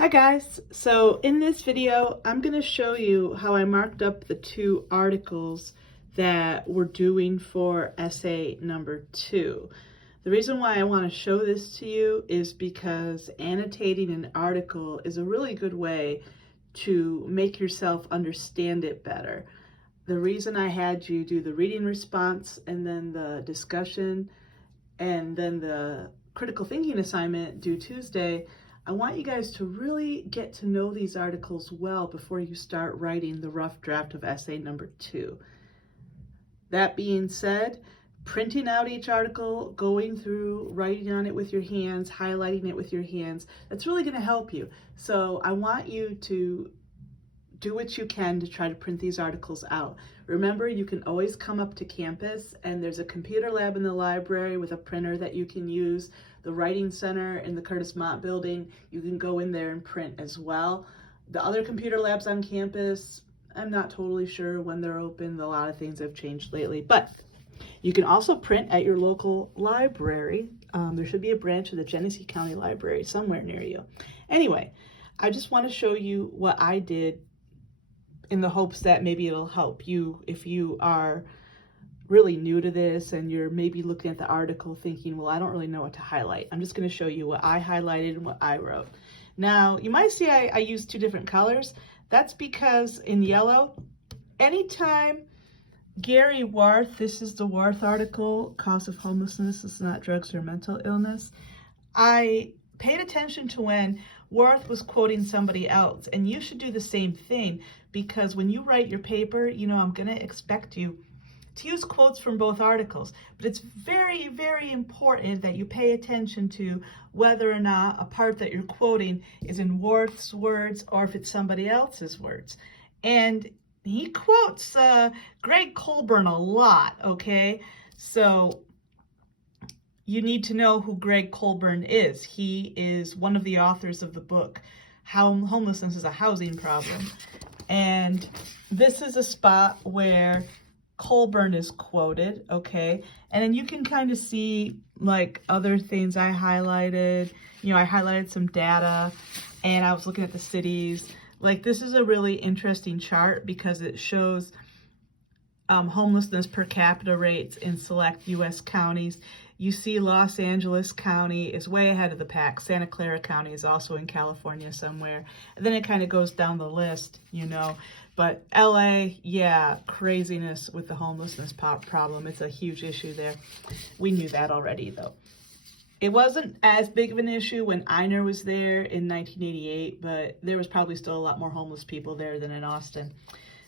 Hi guys, so in this video I'm going to show you how I marked up the two articles that we're doing for essay number 2. The reason why I want to show this to you is because annotating an article is a really good way to make yourself understand it better. The reason I had you do the reading response and then the discussion and then the critical thinking assignment due Tuesday, I want you guys to really get to know these articles well before you start writing the rough draft of essay number 2. That being said, printing out each article, going through, writing on it with your hands, highlighting it with your hands, that's really going to help you. So I want you to do what you can to try to print these articles out. Remember, you can always come up to campus and there's a computer lab in the library with a printer that you can use. The Writing Center in the Curtis Mott building, you can go in there and print as well. The other computer labs on campus, I'm not totally sure when they're open. A lot of things have changed lately, but you can also print at your local library. There should be a branch of the Genesee County Library somewhere near you. Anyway, I just want to show you what I did in the hopes that maybe it'll help you if you are really new to this and you're maybe looking at the article thinking, well, I don't really know what to highlight. I'm just going to show you what I highlighted and what I wrote. Now, you might see I used two different colors. That's because in yellow, anytime Gary Warth, this is the Warth article, Cause of Homelessness is Not Drugs or Mental Illness, I paid attention to when Warth was quoting somebody else, and you should do the same thing, because when you write your paper, I'm going to expect you to use quotes from both articles, but it's very, very important that you pay attention to whether or not a part that you're quoting is in Warth's words or if it's somebody else's words. And he quotes Greg Colburn a lot, okay? So you need to know who Greg Colburn is. He is one of the authors of the book, How Homelessness is a Housing Problem. And this is a spot where Colburn is quoted, okay? And then you can kind of see like other things I highlighted. I highlighted some data and I was looking at the cities. Like, this is a really interesting chart because it shows homelessness per capita rates in select U.S. counties. You see Los Angeles County is way ahead of the pack. Santa Clara County is also in California somewhere. And then it kind of goes down the list, But LA, yeah, craziness with the homelessness problem. It's a huge issue there. We knew that already, though. It wasn't as big of an issue when Einer was there in 1988, but there was probably still a lot more homeless people there than in Austin.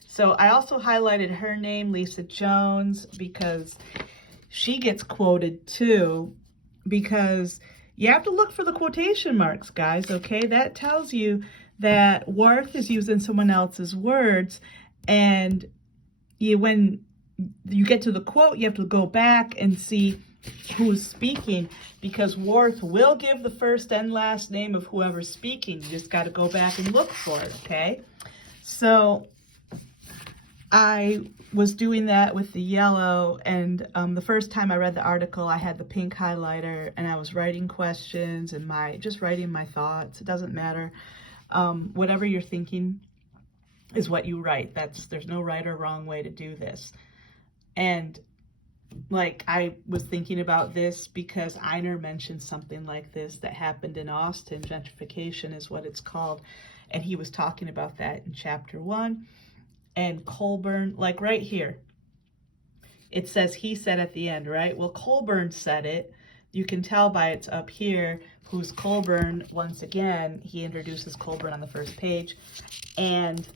So I also highlighted her name, Lisa Jones, because she gets quoted too, because you have to look for the quotation marks, guys, okay? That tells you that Warth is using someone else's words, and when you get to the quote, you have to go back and see who's speaking, because Warth will give the first and last name of whoever's speaking. You just got to go back and look for it, okay? So I was doing that with the yellow, and the first time I read the article, I had the pink highlighter, and I was writing questions and just writing my thoughts. It doesn't matter. Whatever you're thinking is what you write. There's no right or wrong way to do this. And like, I was thinking about this because Einer mentioned something like this that happened in Austin. Gentrification is what it's called. And he was talking about that in chapter 1. And Colburn, like right here, it says he said at the end, right? Well, Colburn said it. You can tell by it's up here who's Colburn. Once again, he introduces Colburn on the first page. And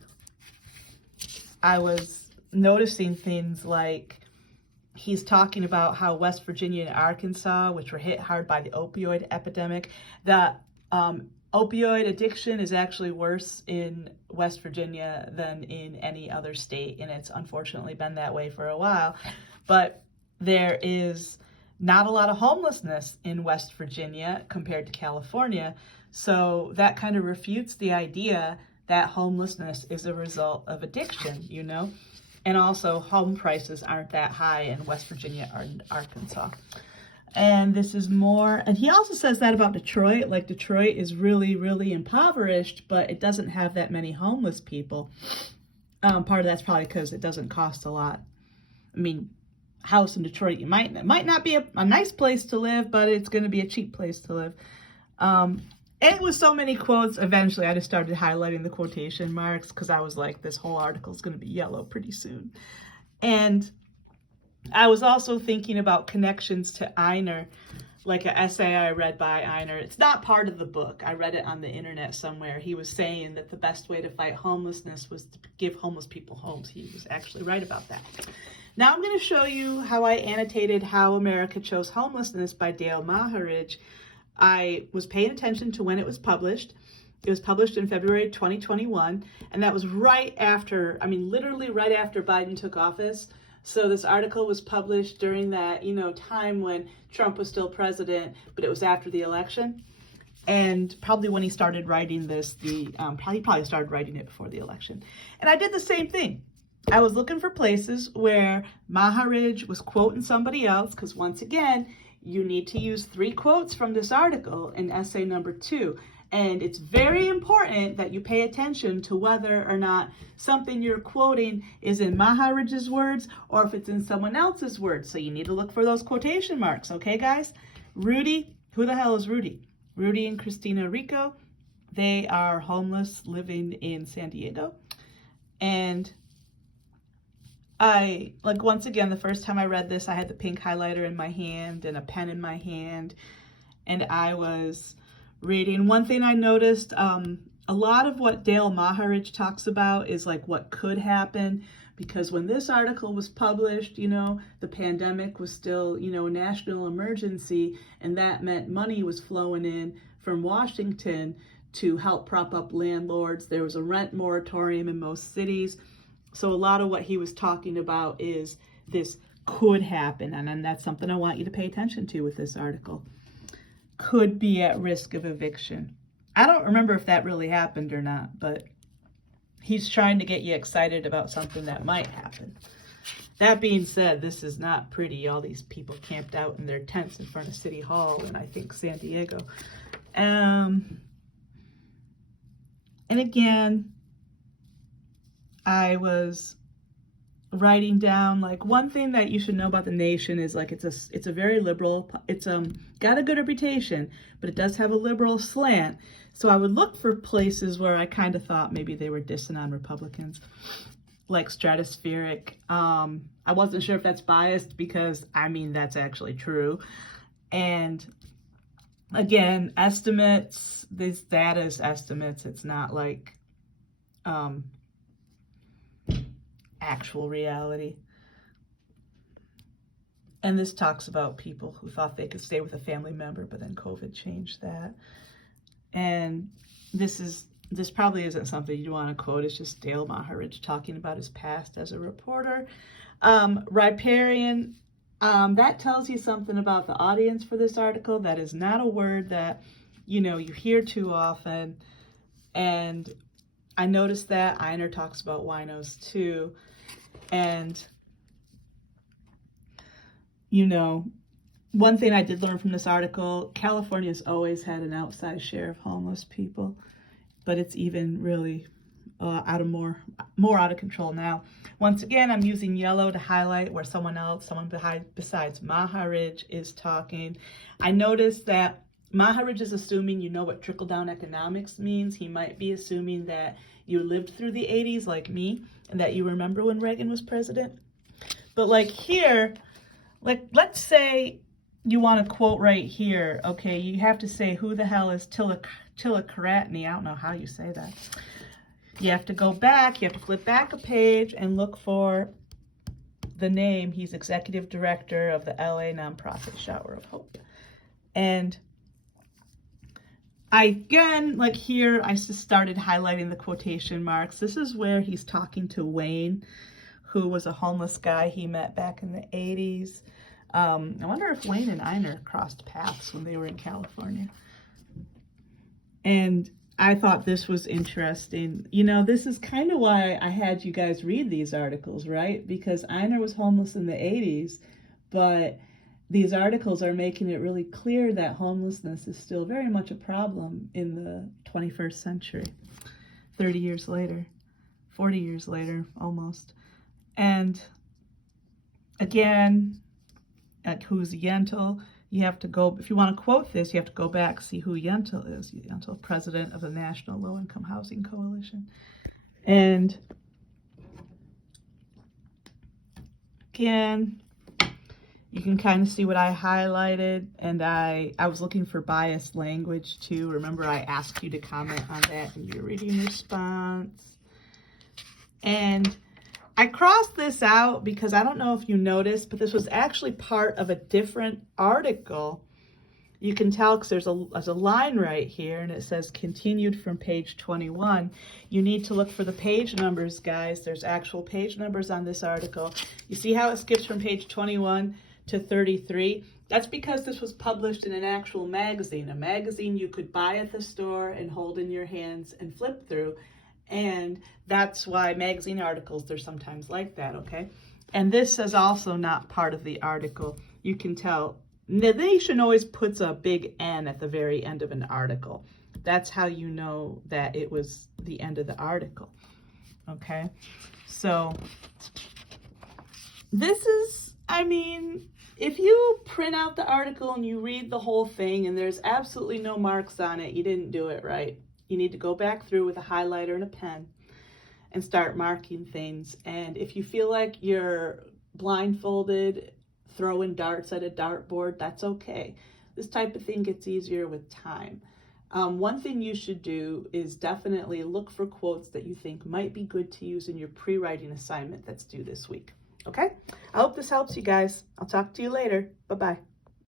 I was noticing things like he's talking about how West Virginia and Arkansas, which were hit hard by the opioid epidemic, that opioid addiction is actually worse in West Virginia than in any other state, and it's unfortunately been that way for a while. But there is not a lot of homelessness in West Virginia compared to California, so that kind of refutes the idea that homelessness is a result of addiction, And also, home prices aren't that high in West Virginia or Arkansas. And this is more, and he also says that about Detroit, like Detroit is really, really impoverished, but it doesn't have that many homeless people. Part of that's probably because it doesn't cost a lot. I mean, house in Detroit, it might not be a nice place to live, but it's going to be a cheap place to live. And with so many quotes, eventually I just started highlighting the quotation marks because I was like, this whole article is going to be yellow pretty soon. And I was also thinking about connections to Einer, like an essay I read by Einer. It's not part of the book. I read it on the internet somewhere. He was saying that the best way to fight homelessness was to give homeless people homes. He was actually right about that. Now I'm going to show you how I annotated How America Chose Homelessness by Dale Maharidge. I was paying attention to when it was published. It was published in February 2021, and that was right after, literally right after Biden took office. So this article was published during that, time when Trump was still president, but it was after the election. And probably when he started writing this, he probably started writing it before the election. And I did the same thing. I was looking for places where Maharidge was quoting somebody else, because once again, you need to use 3 quotes from this article in essay number 2. And it's very important that you pay attention to whether or not something you're quoting is in Maharidge's words or if it's in someone else's words. So you need to look for those quotation marks, okay, guys? Rudy, who the hell is Rudy? Rudy and Christina Rico, they are homeless living in San Diego. And once again, the first time I read this, I had the pink highlighter in my hand and a pen in my hand, and I was reading. One thing I noticed, a lot of what Dale Maharidge talks about is like what could happen, because when this article was published, the pandemic was still, a national emergency, and that meant money was flowing in from Washington to help prop up landlords. There was a rent moratorium in most cities. So a lot of what he was talking about is this could happen, and that's something I want you to pay attention to with this article. Could be at risk of eviction. I don't remember if that really happened or not, but he's trying to get you excited about something that might happen. That being said, this is not pretty. All these people camped out in their tents in front of City Hall in, I think, San Diego. And again, I was writing down, like, one thing that you should know about the Nation is, like, it's a very liberal, it's got a good reputation, but it does have a liberal slant. So I would look for places where I kind of thought maybe they were dissing on Republicans, like Stratospheric. I wasn't sure if that's biased because, that's actually true. And again, estimates, this data is estimates. It's not like actual reality. And this talks about people who thought they could stay with a family member, but then COVID changed that. And this probably isn't something you want to quote. It's just Dale Maharidge talking about his past as a reporter. Riparian, that tells you something about the audience for this article. That is not a word that, you hear too often. And I noticed that Einer talks about winos too. And, one thing I did learn from this article, California's always had an outsized share of homeless people, but it's even really more out of control now. Once again, I'm using yellow to highlight where someone besides Maharidge is talking. I noticed that Maharidge is assuming you know what trickle-down economics means. He might be assuming that you lived through the 80s like me and that you remember when Reagan was president. But like here, let's say you want to quote right here, okay, you have to say, who the hell is Tilakaratny? I don't know how you say that. You have to go back, you have to flip back a page and look for the name. He's executive director of the LA nonprofit Shower of Hope. And again, like here, I just started highlighting the quotation marks. This is where he's talking to Wayne, who was a homeless guy he met back in the 80s. I wonder if Wayne and Einer crossed paths when they were in California. And I thought this was interesting. This is kind of why I had you guys read these articles, right? Because Einer was homeless in the 80s, but these articles are making it really clear that homelessness is still very much a problem in the 21st century, 30 years later, 40 years later, almost. And again, at who's Yentl, you have to go, if you want to quote this, you have to go back, see who Yentl is. Yentl, president of the National Low-Income Housing Coalition. And again, you can kind of see what I highlighted, and I was looking for biased language too. Remember, I asked you to comment on that in your reading response. And I crossed this out because I don't know if you noticed, but this was actually part of a different article. You can tell because there's a line right here, and it says continued from page 21. You need to look for the page numbers, guys. There's actual page numbers on this article. You see how it skips from page 21 to 33? That's because this was published in an actual magazine, a magazine you could buy at the store and hold in your hands and flip through. And that's why magazine articles, they're sometimes like that, okay? And this is also not part of the article. You can tell, the nation always puts a big N at the very end of an article. That's how you know that it was the end of the article, okay? So this is, I mean, if you print out the article and you read the whole thing and there's absolutely no marks on it, you didn't do it right. You need to go back through with a highlighter and a pen and start marking things. And if you feel like you're blindfolded, throwing darts at a dartboard, that's okay. This type of thing gets easier with time. One thing you should do is definitely look for quotes that you think might be good to use in your pre-writing assignment that's due this week. Okay? I hope this helps you guys. I'll talk to you later. Bye-bye.